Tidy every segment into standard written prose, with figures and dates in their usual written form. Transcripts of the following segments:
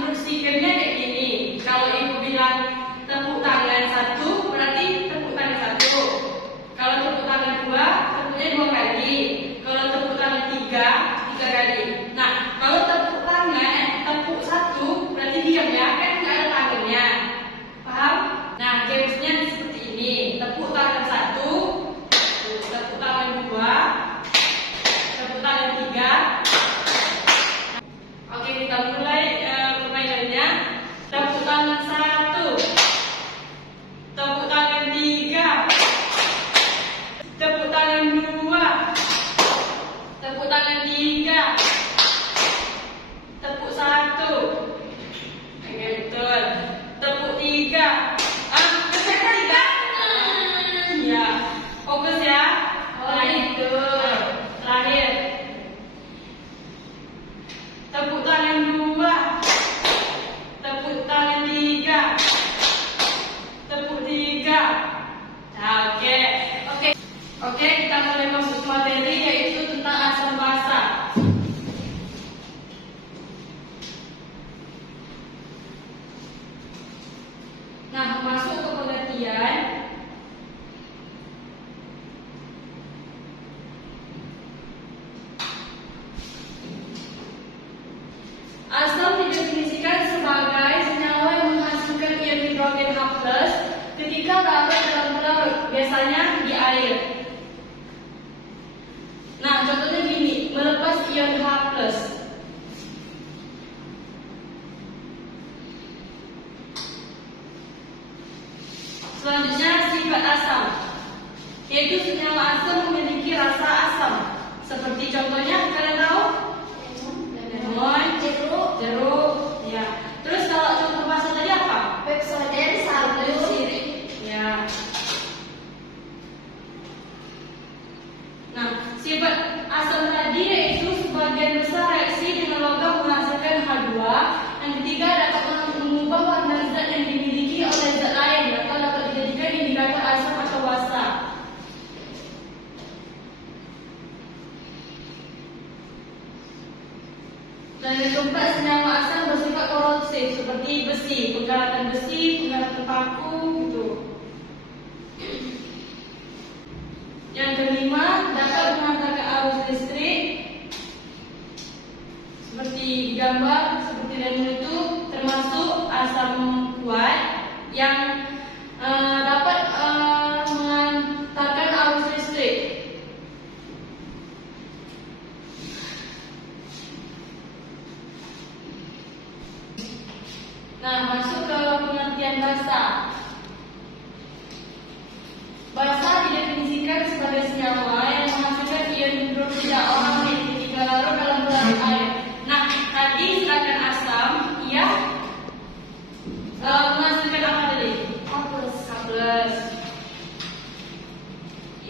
instruksikannya kayak gini. Kalau ibu bilang tepuk tangan 1, berarti tepuk tangan 1. Kalau tepuk tangan 2, tepuknya 2 kali. Kalau tepuk tangan 3, 3 kali. Nah, kalau tepuk tangan, tepuk 1, berarti diam ya, kan nggak ada tangannya. Paham? Nah, gamesnya seperti ini. Tepuk tangan 1, tepuk tangan 2, tepuk tangan 3. Oke, kita mulai permainannya. Tepuk tangan 1, tepuk tangan 3, tepuk tangan 2, tepuk tangan 3, tepuk 1. Oke, betul. Tepuk 3. Tepuk 3. Ya, fokus ya. Oh, itu. Terakhir. Tepuk tangan 2, tepuk tangan 3, tepuk 3. Nah, oke, kita mulai masuk materi, yaitu tentang asam basa. Nah, masuk ke pengertian. Asam didefinisikan sebagai senyawa yang menghasilkan ion hidrogen H+ ketika larut dalam pelarut, biasanya di air. Nah, contohnya gini, melepas ion H+. Selanjutnya sifat asam, yaitu senyawa asam memiliki rasa asam. Seperti contohnya, kalian tahu? Lemon, jeruk, ya. Terus kalau contoh basa tadi apa? Pepsodent, sabun, Sirih, ya. Nah, sifat asam tadi yaitu sebagian besar reaksi dengan logam menghasilkan H2. Yang ketiga, dapat mengubah warna zat yang dimiliki oleh zat lain atau dapat dijadikan indikator asam atau basa. Dan yang keempat, senyawa asam bersifat korosif seperti besi, penggarakan paku gitu. Yang kelima, dapat menghantarkan arus listrik seperti gambar seperti lemon itu, termasuk asam kuat yang dapat menghantarkan arus listrik. Nah, masuk ke pengertian basa. Basa didefinisikan sebagai senyawa yang menghasilkan ion hidroksida aromatik ketika larut dalam pelarut air. Nah, tadi silakan asam, ia menghasilkan apa tadi? H+.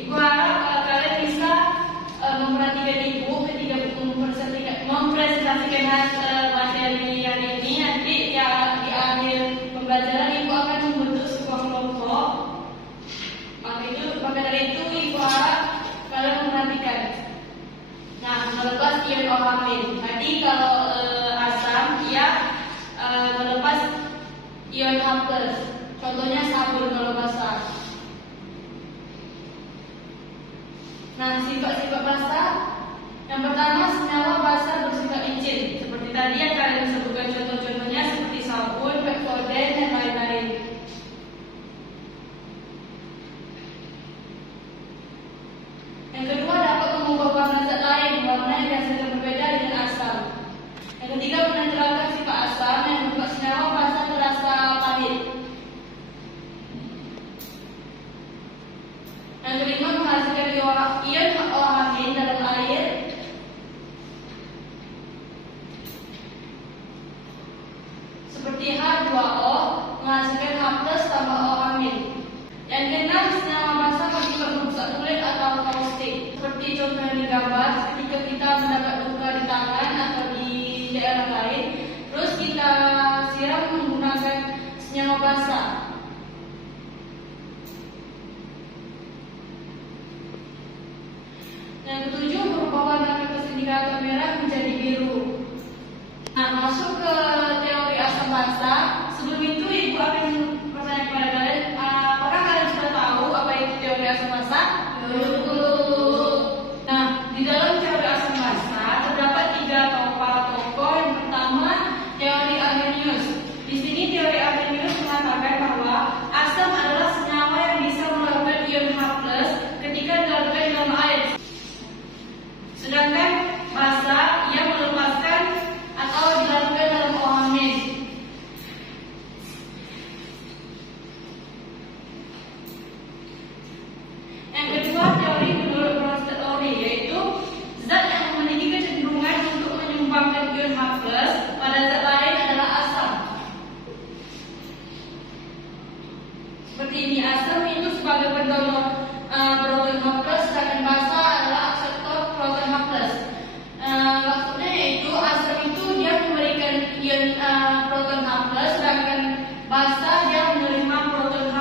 Ibu harap kalian bisa memperhatikan ibu ketika mempresentasikan materi yang ini. Nanti ya di akhir pembelajaran ibu akan membentuk sebuah kelompok. Maka dari itu ibu harap kalian memperhatikan. Nah, melepas ion OH-. Tadi kalau asam ia melepas ion H+. Contohnya sabun kalau basa. Nah, sifat-sifat basa. Yang pertama, senyawa basa bersifat licin. Seperti tadi yang kalian sebutkan contoh-contohnya seperti sabun, pepsodent, dan lain-lain. Yang kedua, dapat mengubah warna zat lain, warna yang biasanya berbeda dengan asam. Yang ketiga, menetralkan sifat asam yang membuat senyawa basa terasa pahit. Yang kelima, menghasilkan ion OH- dalam air. Seperti H2O menghasilkan H+ tambah OH-. Yang keenam, senyawa basa bersifat merusak kulit atau kaustik. Seperti contoh yang digambar, ketika kita mendapat luka di tangan atau di daerah lain, terus kita siram menggunakan senyawa basa. Yang ketujuh, berubah warna kertas indikator merah menjadi biru. Nah, masuk ke teori basa. Sebelum itu Ibu akan bertanya kepada kalian, apakah kalian sudah tahu apa itu teori asam basa? Nah, di dalam teori asam basa terdapat 3 atau 4 tokoh. Yang pertama, teori Arrhenius. Di sini teori Arrhenius mengatakan bahwa asam adalah senyawa yang bisa mengeluarkan ion H+ ketika dilarutkan di dalam air. Sedangkan basa yang melepaskan atau dilarutkan dalam OH-. Yang kedua, teori menurut Bronsted-Lowry, yaitu zat yang memiliki kecenderungan untuk menyumbangkan ion H+ pada zat lain adalah asam. Seperti ini, asam itu sebagai pendonor proton H+, sedangkan basa adalah akseptor proton H+. Maksudnya yaitu asam itu dia memberikan ion proton H+, sedangkan basa dia menerima proton H+.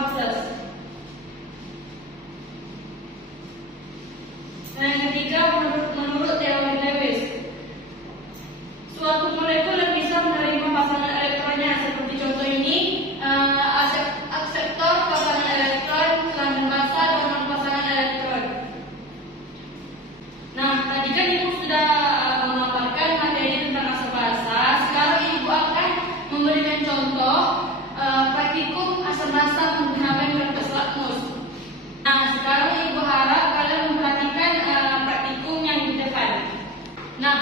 Dan yang ketiga, menurut teori Lewis, suatu molekul yang bisa menerima pasangan elektronnya, seperti contoh ini, akseptor pasangan elektron, sedangkan basa donor pasangan elektron. Nah, tadi kan Ibu sudah memaparkan materi tentang asam basa. Sekarang Ibu akan memberikan contoh praktikum asam basa menggunakan kertas lakmus. Nah, sekarang Ibu harap kalian memperhatikan praktikum yang di depan. Nah,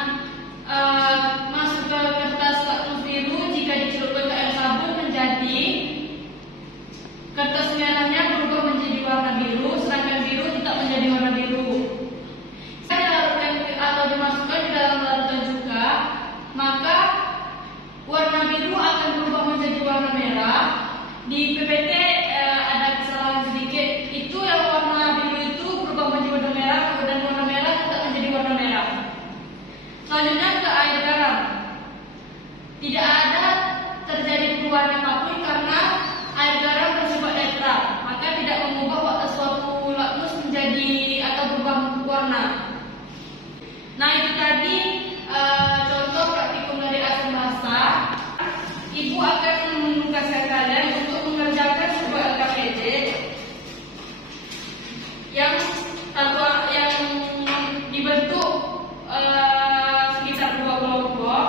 masuk ke kertas lakmus biru, jika dicelupkan ke air sabun menjadi kertas merahnya berubah menjadi warna biru, sedangkan biru tetap menjadi warna biru. Jika dilarutkan atau dimasukkan di dalam larutan juga, maka warna biru akan berubah menjadi warna merah. Di PPT ada kesalahan sedikit, itu yang warna biru itu berubah menjadi warna merah, dan warna merah tetap menjadi warna merah. Selanjutnya ke air garam. Tidak ada terjadi perubahan apapun karena air garam bersifat netral, maka tidak mengubah suatu lakmus menjadi atau berubah warna. Nah, itu tadi contoh praktikum dari asam basa. Ibu akan menugaskan kalian untuk mengerjakan sebuah LKPD yang dibentuk sekitar 2 kelompok.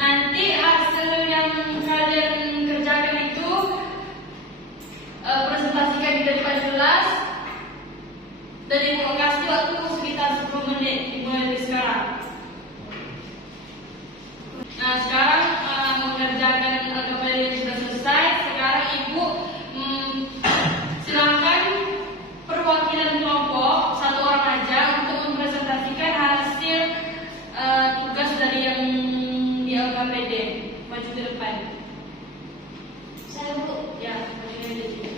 Nanti hasil yang kalian kerjakan itu presentasikan di depan kelas, dan Ibu kasih waktu sekitar 10 menit mulai sekarang. Nah, sekarang mengerjakan LKPD sudah selesai. Sekarang Ibu silakan perwakilan kelompok 1 orang aja untuk mempresentasikan hasil tugas dari yang di LKPD. Maju ke depan. Saya Bu. Ya, maju ke depan.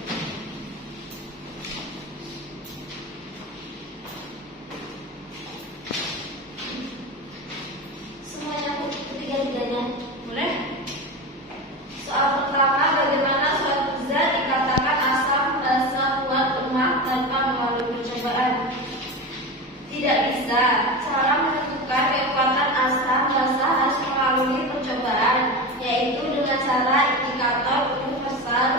Semuanya Bu, ketiga-tiganya. Boleh? Soal pertama, bagaimana suatu zat dikatakan asam, basa, kuat, lemah tanpa melalui percobaan? Tidak bisa. Cara menentukan kekuatan asam basa harus melalui percobaan, yaitu dengan cara indikator universal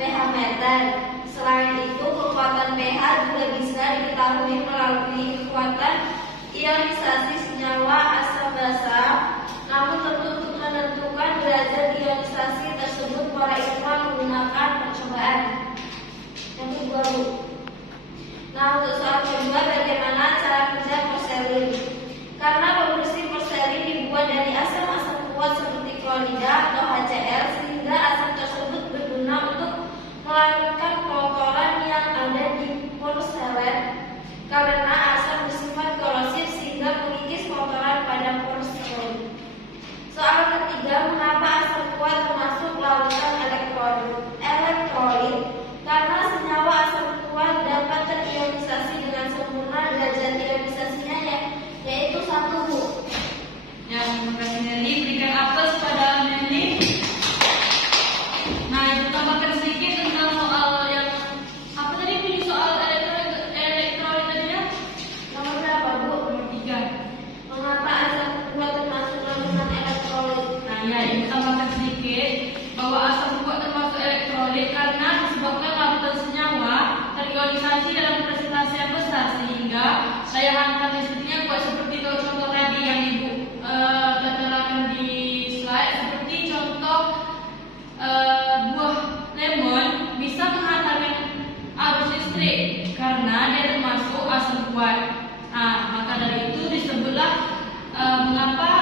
pH meter. Selain itu, kekuatan pH juga bisa diketahui melalui kekuatan ionisasi senyawa asam basa. Namun tentu untuk menentukan derajat ionisasi tersebut para ilmuwan menggunakan percobaan. Yang kedua, Bu. Nah, untuk soal kedua, bagaimana cara kerja porselin? Karena pembersih porselin dibuat dari asam-asam kuat seperti klorida atau HCl, sehingga asam tersebut berguna untuk melarutkan kotoran yang ada di porselen. Karena asam bersifat korosif sehingga mengikis kotoran pada porselen. Soal ketiga, mengapa asam kuat termasuk larutan elektrolit? Karena senyawa asam kuat dapat terionisasi dengan sempurna, derajat ionisasi kuat. Nah, maka dari itu disebutlah mengapa